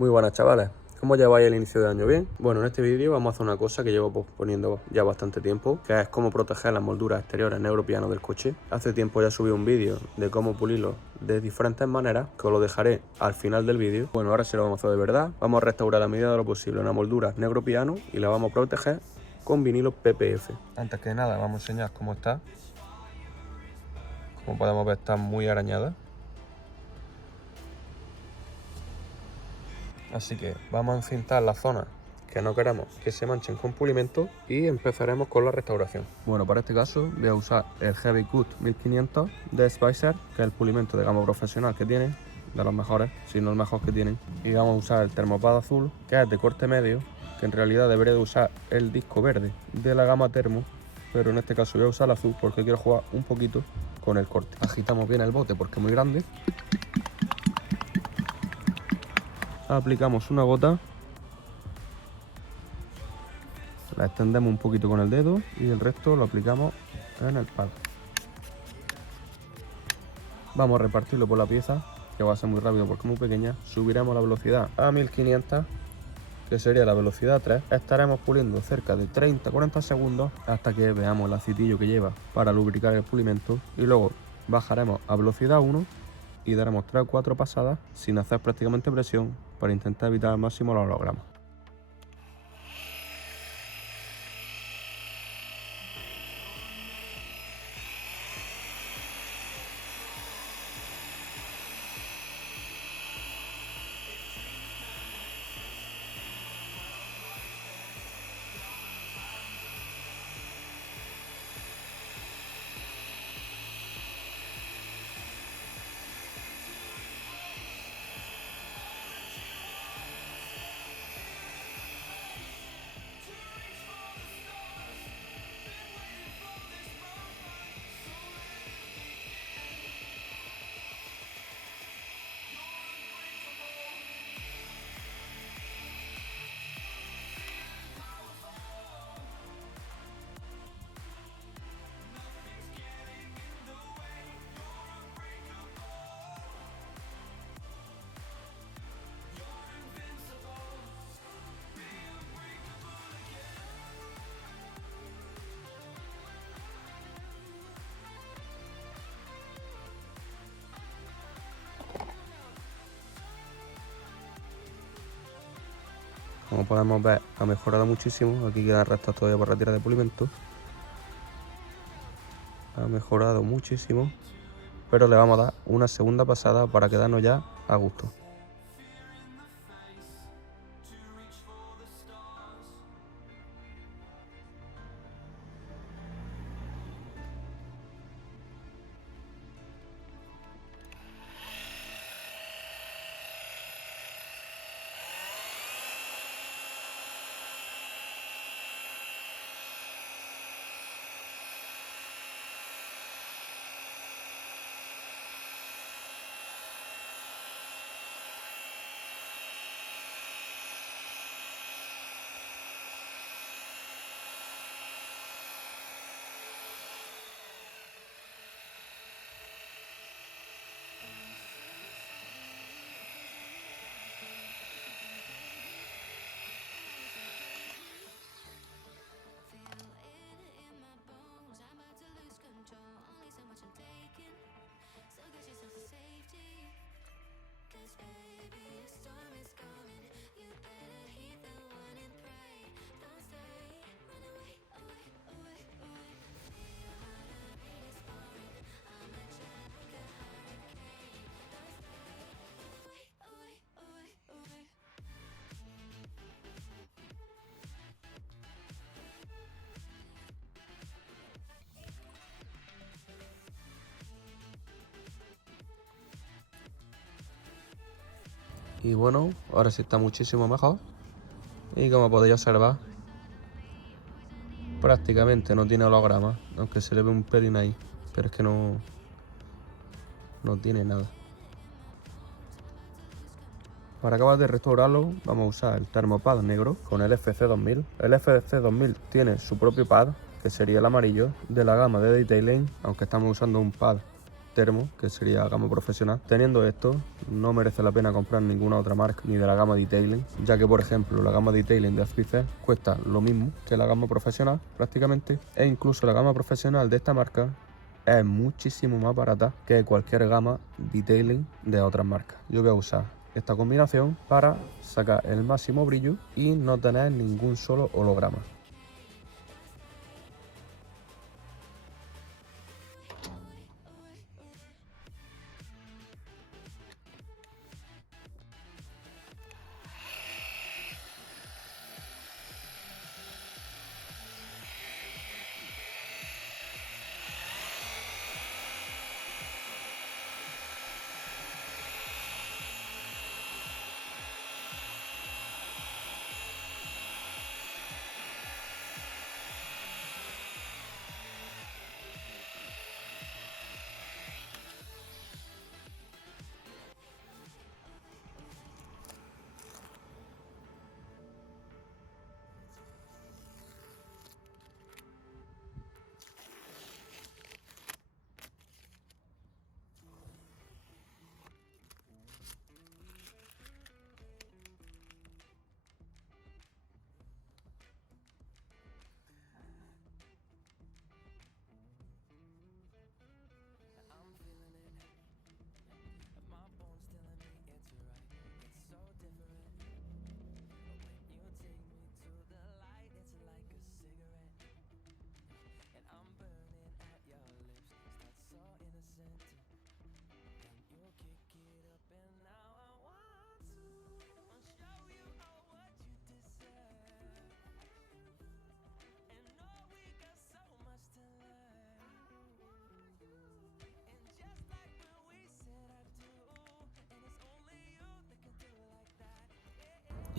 Muy buenas chavales, ¿cómo lleváis el inicio de año? ¿Bien? Bueno, en este vídeo vamos a hacer una cosa que llevo poniendo ya bastante tiempo, que es cómo proteger las molduras exteriores negro piano del coche. Hace tiempo ya subí un vídeo de cómo pulirlo de diferentes maneras, que os lo dejaré al final del vídeo. Bueno, ahora sí lo vamos a hacer de verdad. Vamos a restaurar a medida de lo posible una moldura negro piano y la vamos a proteger con vinilo PPF. Antes que nada vamos a enseñar cómo está. Como podemos ver, está muy arañada. Así que vamos a encintar las zonas que no queremos que se manchen con pulimento y empezaremos con la restauración. Bueno, para este caso voy a usar el Heavy Cut 1500 de Zvizzer, que es el pulimento de gama profesional que tiene, de los mejores, si no el mejor que tienen. Y vamos a usar el Thermo azul, que es de corte medio, que en realidad debería de usar el disco verde de la gama Thermo, pero en este caso voy a usar el azul porque quiero jugar un poquito con el corte. Agitamos bien el bote porque es muy grande. Aplicamos una gota, la extendemos un poquito con el dedo y el resto lo aplicamos en el pad. Vamos a repartirlo por la pieza, que va a ser muy rápido porque es muy pequeña. Subiremos la velocidad a 1500, que sería la velocidad 3. Estaremos puliendo cerca de 30-40 segundos hasta que veamos el acetillo que lleva para lubricar el pulimento, y luego bajaremos a velocidad 1 y daremos 3 o 4 pasadas sin hacer prácticamente presión para intentar evitar al máximo los hologramas. Como podemos ver, ha mejorado muchísimo. Aquí quedan restos todavía por retirar de pulimento. Ha mejorado muchísimo, pero le vamos a dar una segunda pasada para quedarnos ya a gusto. Y bueno, ahora sí está muchísimo mejor. Y como podéis observar, prácticamente no tiene holograma, aunque se le ve un pelín ahí, pero es que no tiene nada. Para acabar de restaurarlo vamos a usar el Thermo negro con el FC 2000. El FC 2000 tiene su propio pad, que sería el amarillo, de la gama de detailing, aunque estamos usando un pad Thermo, que sería gama profesional. Teniendo esto, no merece la pena comprar ninguna otra marca ni de la gama detailing, ya que por ejemplo la gama detailing de Zvizzer cuesta lo mismo que la gama profesional prácticamente, e incluso la gama profesional de esta marca es muchísimo más barata que cualquier gama detailing de otras marcas. Yo voy a usar esta combinación para sacar el máximo brillo y no tener ningún solo holograma.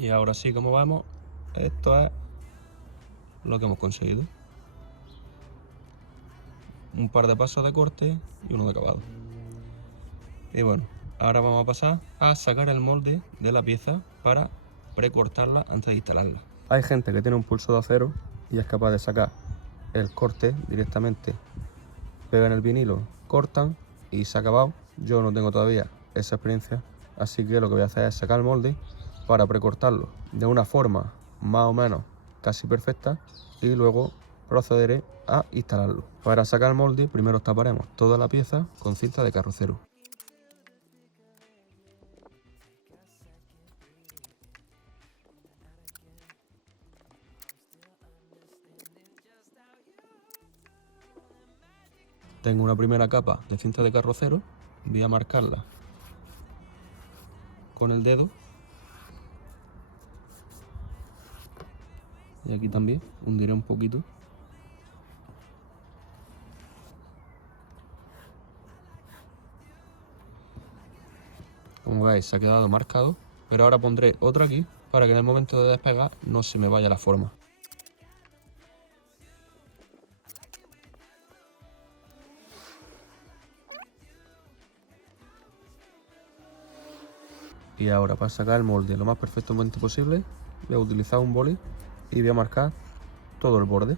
Y ahora sí, como vemos, esto es lo que hemos conseguido. Un par de pasos de corte y uno de acabado. Y bueno, ahora vamos a pasar a sacar el molde de la pieza para precortarla antes de instalarla. Hay gente que tiene un pulso de acero y es capaz de sacar el corte directamente. Pegan el vinilo, cortan y se ha acabado. Yo no tengo todavía esa experiencia, así que lo que voy a hacer es sacar el molde para precortarlo de una forma más o menos casi perfecta y luego procederé a instalarlo. Para sacar el molde primero taparemos toda la pieza con cinta de carrocero. Tengo una primera capa de cinta de carrocero, voy a marcarla con el dedo y aquí también hundiré un poquito. Como veis, se ha quedado marcado, pero ahora pondré otra aquí para que en el momento de despegar no se me vaya la forma. Y ahora, para sacar el molde lo más perfectamente posible, voy a utilizar un boli y voy a marcar todo el borde.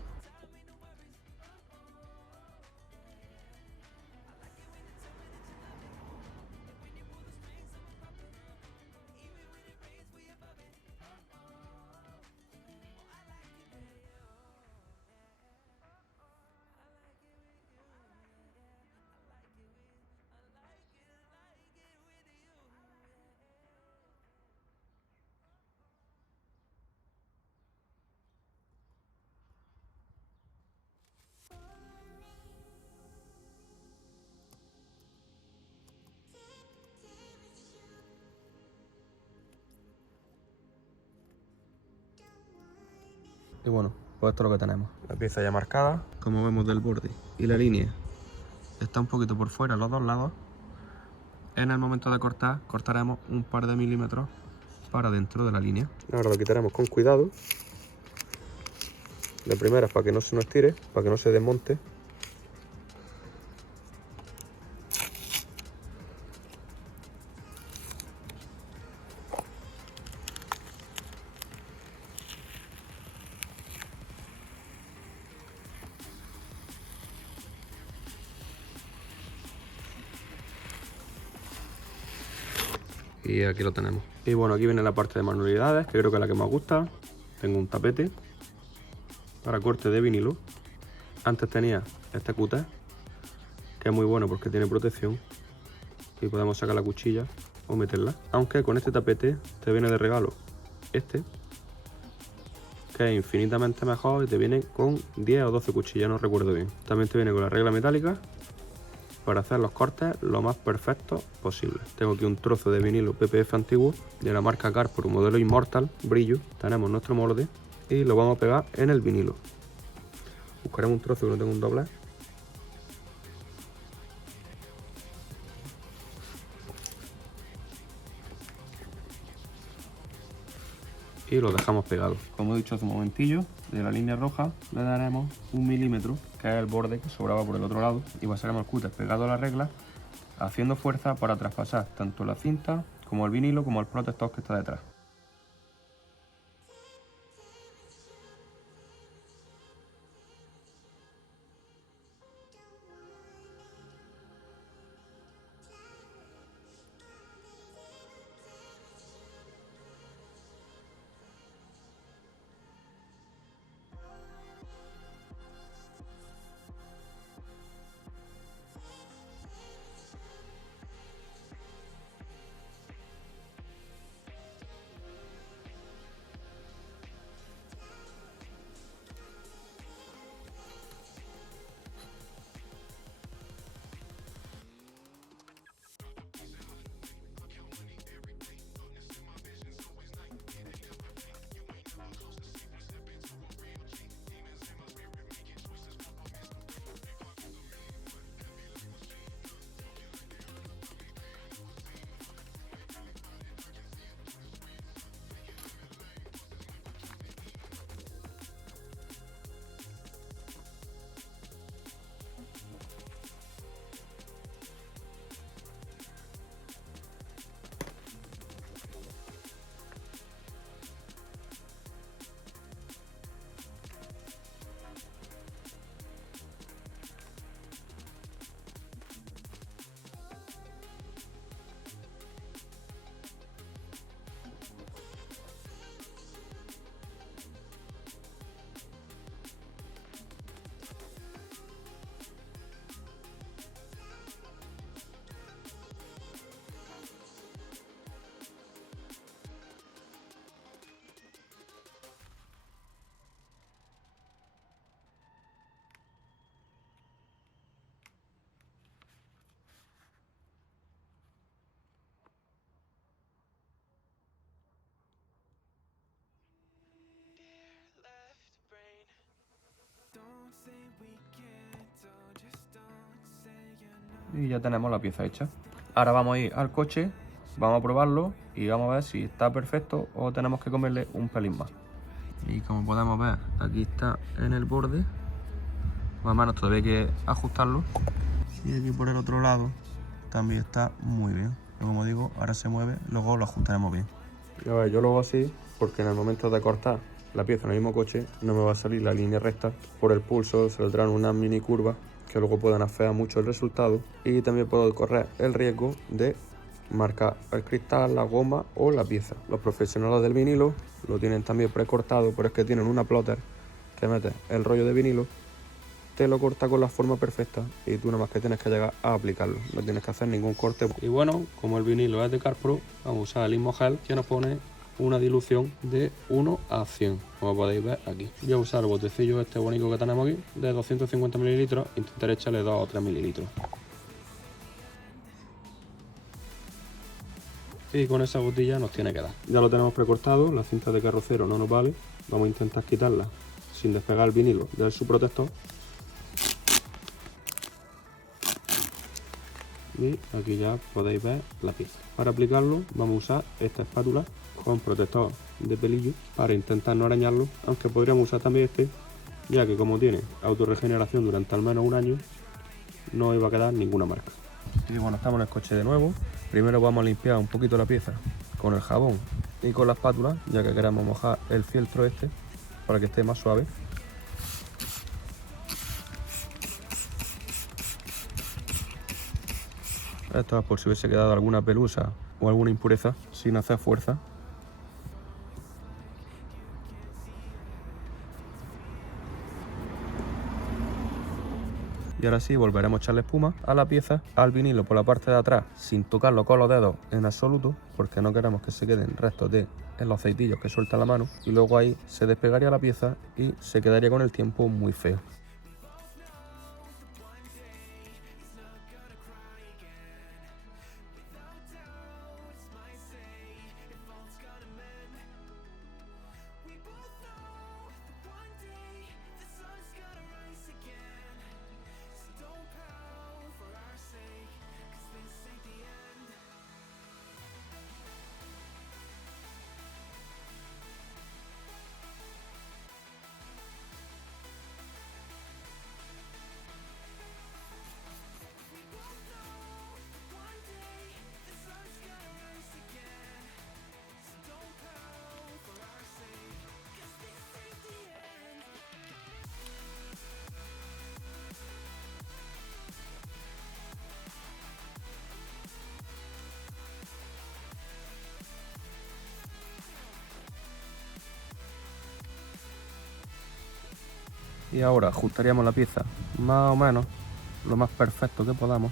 Y bueno, pues esto es lo que tenemos. La pieza ya marcada, como vemos del borde y la línea está un poquito por fuera los dos lados. En el momento de cortar, cortaremos un par de milímetros para dentro de la línea. Ahora lo quitaremos con cuidado. La primera es para que no se nos tire, para que no se desmonte. Y aquí lo tenemos. Y bueno, aquí viene la parte de manualidades, que creo que es la que más gusta. Tengo un tapete para corte de vinilo. Antes tenía este cúter, que es muy bueno porque tiene protección y podemos sacar la cuchilla o meterla. Aunque con este tapete te viene de regalo este, que es infinitamente mejor y te viene con 10 o 12 cuchillas, no recuerdo bien. También te viene con la regla metálica para hacer los cortes lo más perfectos posible. Tengo aquí un trozo de vinilo PPF antiguo de la marca Carpro, modelo IMMORTAL, brillo. Tenemos nuestro molde y lo vamos a pegar en el vinilo. Buscaremos un trozo que no tenga un doblez. Y lo dejamos pegado. Como he dicho hace un momentillo, de la línea roja le daremos 1 milímetro, que es el borde que sobraba por el otro lado, y pasaremos el cúter pegado a la regla, haciendo fuerza para traspasar tanto la cinta como el vinilo como el protector que está detrás. Y ya tenemos la pieza hecha. Ahora vamos a ir al coche, vamos a probarlo y vamos a ver si está perfecto o tenemos que comerle un pelín más. Y como podemos ver, aquí está en el borde. Más o menos todavía hay que ajustarlo. Y aquí por el otro lado también está muy bien. Pero como digo, ahora se mueve, luego lo ajustaremos bien. Y a ver, yo lo hago así porque en el momento de cortar la pieza en el mismo coche no me va a salir la línea recta. Por el pulso saldrán unas mini curvas que luego pueden afear mucho el resultado, y también puedo correr el riesgo de marcar el cristal, la goma o la pieza. Los profesionales del vinilo lo tienen también precortado, pero es que tienen una plotter que mete el rollo de vinilo, te lo corta con la forma perfecta y tú nada más que tienes que llegar a aplicarlo, no tienes que hacer ningún corte. Y bueno, como el vinilo es de Carpro, vamos a usar el inmogel, que nos pone una dilución de 1 a 100, como podéis ver aquí. Voy a usar el botecillo este bonito que tenemos aquí, de 250 mililitros, intentaré echarle 2 o 3 mililitros. Y con esa botella nos tiene que dar. Ya lo tenemos precortado, la cinta de carrocero no nos vale, vamos a intentar quitarla sin despegar el vinilo de su protector. Y aquí ya podéis ver la pieza. Para aplicarlo vamos a usar esta espátula con protector de pelillo para intentar no arañarlo, aunque podríamos usar también este, ya que como tiene autorregeneración durante al menos un año, no iba a quedar ninguna marca. Y bueno, estamos en el coche de nuevo. Primero vamos a limpiar un poquito la pieza con el jabón y con la espátula, ya que queremos mojar el fieltro este para que esté más suave. Esto es por si hubiese quedado alguna pelusa o alguna impureza sin hacer fuerza. Y ahora sí volveremos a echarle espuma a la pieza, al vinilo por la parte de atrás, sin tocarlo con los dedos en absoluto, porque no queremos que se queden restos de los aceitillos que suelta la mano, y luego ahí se despegaría la pieza y se quedaría con el tiempo muy feo. Y ahora ajustaríamos la pieza más o menos lo más perfecto que podamos.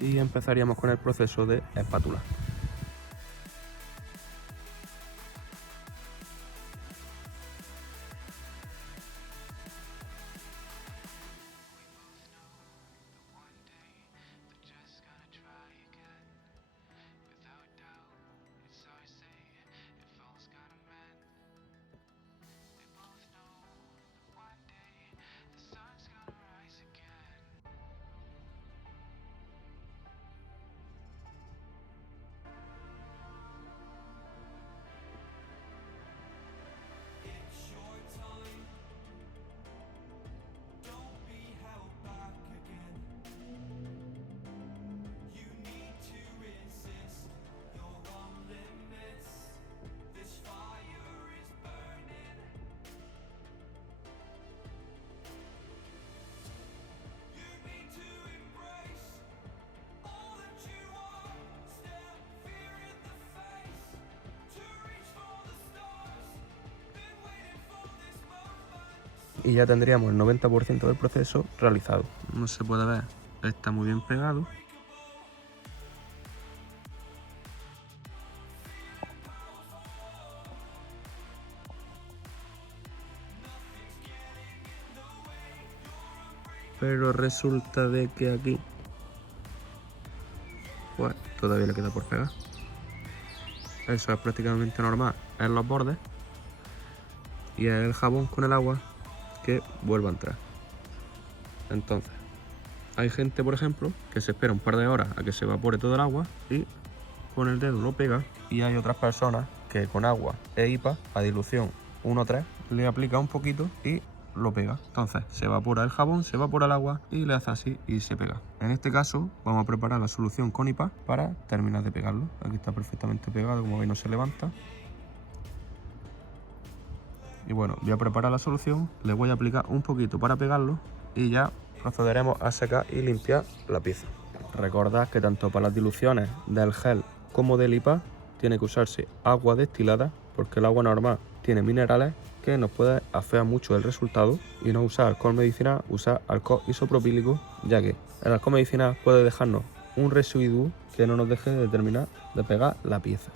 Y empezaríamos con el proceso de espátula. Y ya tendríamos el 90% del proceso realizado. No se puede ver, está muy bien pegado. Pero resulta de que aquí pues todavía le queda por pegar. Eso es prácticamente normal en los bordes. Y es el jabón con el agua que vuelva a entrar. Entonces, hay gente, por ejemplo, que se espera un par de horas a que se evapore todo el agua y con el dedo lo pega. Y hay otras personas que con agua e IPA a dilución 1:3 le aplica un poquito y lo pega. Entonces se evapora el jabón, se evapora el agua y le hace así y se pega. En este caso vamos a preparar la solución con IPA para terminar de pegarlo. Aquí está perfectamente pegado, como veis no se levanta. Y bueno, voy a preparar la solución, le voy a aplicar un poquito para pegarlo y ya procederemos a secar y limpiar la pieza. Recordad que tanto para las diluciones del gel como del IPA tiene que usarse agua destilada, porque el agua normal tiene minerales que nos puede afear mucho el resultado, y no usar alcohol medicinal, usar alcohol isopropílico, ya que el alcohol medicinal puede dejarnos un residuo que no nos deje de terminar de pegar la pieza.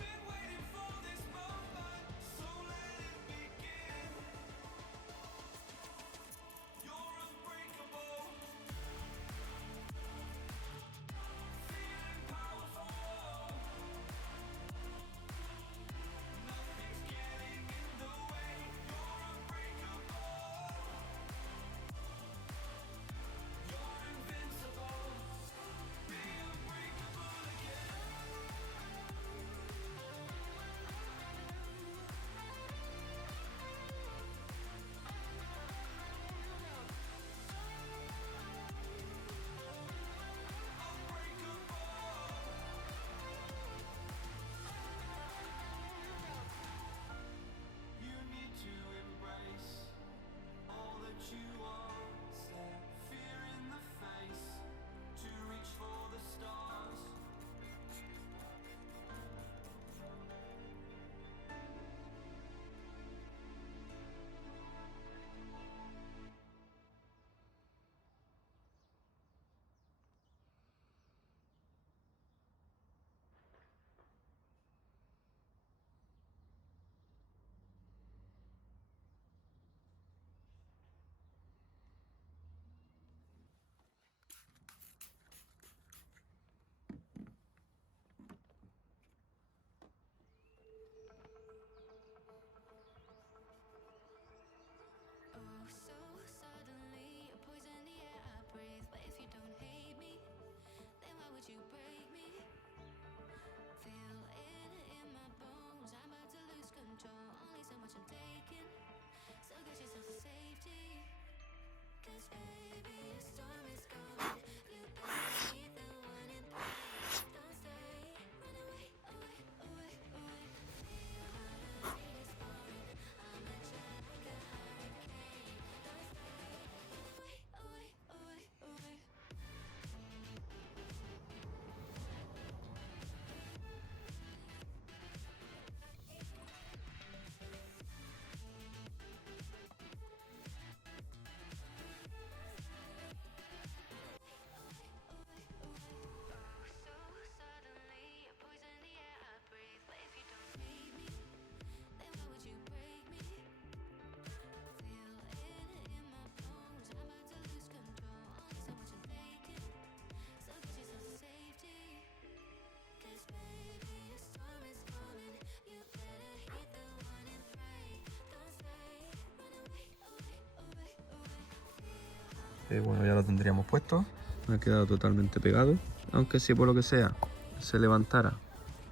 Y bueno, ya lo tendríamos puesto. Me ha quedado totalmente pegado. Aunque si por lo que sea se levantara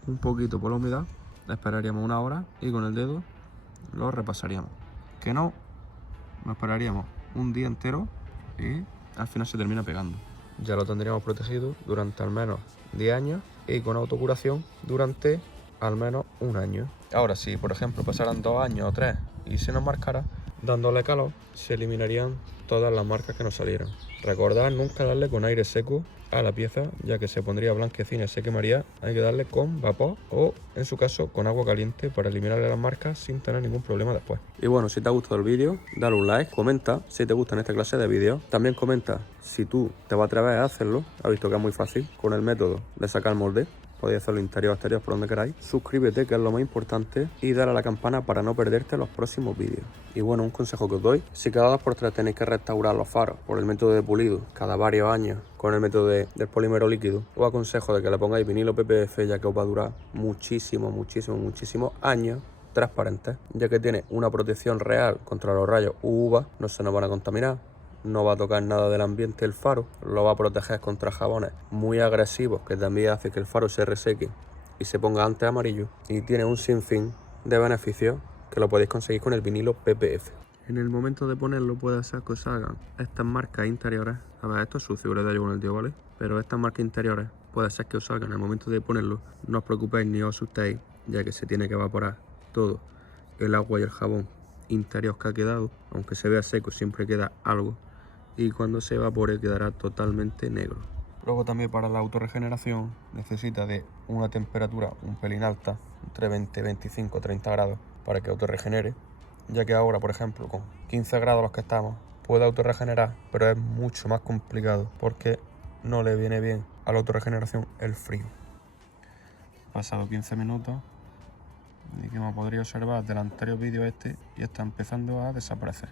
un poquito por la humedad, esperaríamos una hora y con el dedo lo repasaríamos. Que no, nos esperaríamos un día entero y al final se termina pegando. Ya lo tendríamos protegido durante al menos 10 años y con autocuración durante al menos un año. Ahora, si por ejemplo pasaran 2 años o 3 y se nos marcara, dándole calor se eliminarían todas las marcas que nos salieran. Recordad nunca darle con aire seco a la pieza, ya que se pondría blanquecina y se quemaría. Hay que darle con vapor o, en su caso, con agua caliente para eliminarle las marcas sin tener ningún problema después. Y bueno, si te ha gustado el vídeo, dale un like, comenta si te gustan esta clase de vídeos. También comenta si tú te vas a atrever a hacerlo. Has visto que es muy fácil con el método de sacar molde. Podéis hacerlo interior o exterior por donde queráis. Suscríbete, que es lo más importante, y dale a la campana para no perderte los próximos vídeos. Y bueno, un consejo que os doy: si cada 2x3 tenéis que restaurar los faros por el método de pulido cada varios años con el método del polímero líquido, os aconsejo de que le pongáis vinilo PPF, ya que os va a durar muchísimos años transparentes, ya que tiene una protección real contra los rayos UV, no se nos van a contaminar. No va a tocar nada del ambiente el faro, lo va a proteger contra jabones muy agresivos, que también hace que el faro se reseque y se ponga antes amarillo, y tiene un sinfín de beneficios que lo podéis conseguir con el vinilo PPF. En el momento de ponerlo puede ser que os hagan estas marcas interiores. A ver, esto es sucio, le da yo con el tío, ¿vale? Pero estas marcas interiores puede ser que os salgan en el momento de ponerlo. No os preocupéis ni os asustéis, ya que se tiene que evaporar todo el agua y el jabón interior que ha quedado. Aunque se vea seco, siempre queda algo, y cuando se evapore quedará totalmente negro. Luego también para la autorregeneración necesita de una temperatura un pelín alta, entre 20, 25, 30 grados, para que autorregenere, ya que ahora, por ejemplo, con 15 grados los que estamos, puede autorregenerar, pero es mucho más complicado porque no le viene bien a la autorregeneración el frío. Pasado 15 minutos, y como podría observar del anterior vídeo este, ya está empezando a desaparecer.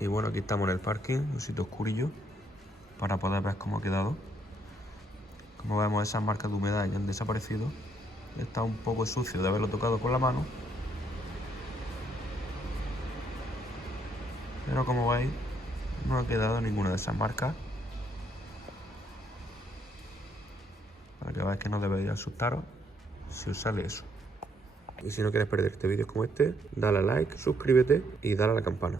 Y bueno, aquí estamos en el parking, un sitio oscurillo, para poder ver cómo ha quedado. Como vemos, esas marcas de humedad ya han desaparecido. Está un poco sucio de haberlo tocado con la mano, pero como veis, no ha quedado ninguna de esas marcas. Para que veáis que no debéis asustaros si os sale eso. Y si no quieres perderte vídeos como este, dale a like, suscríbete y dale a la campana.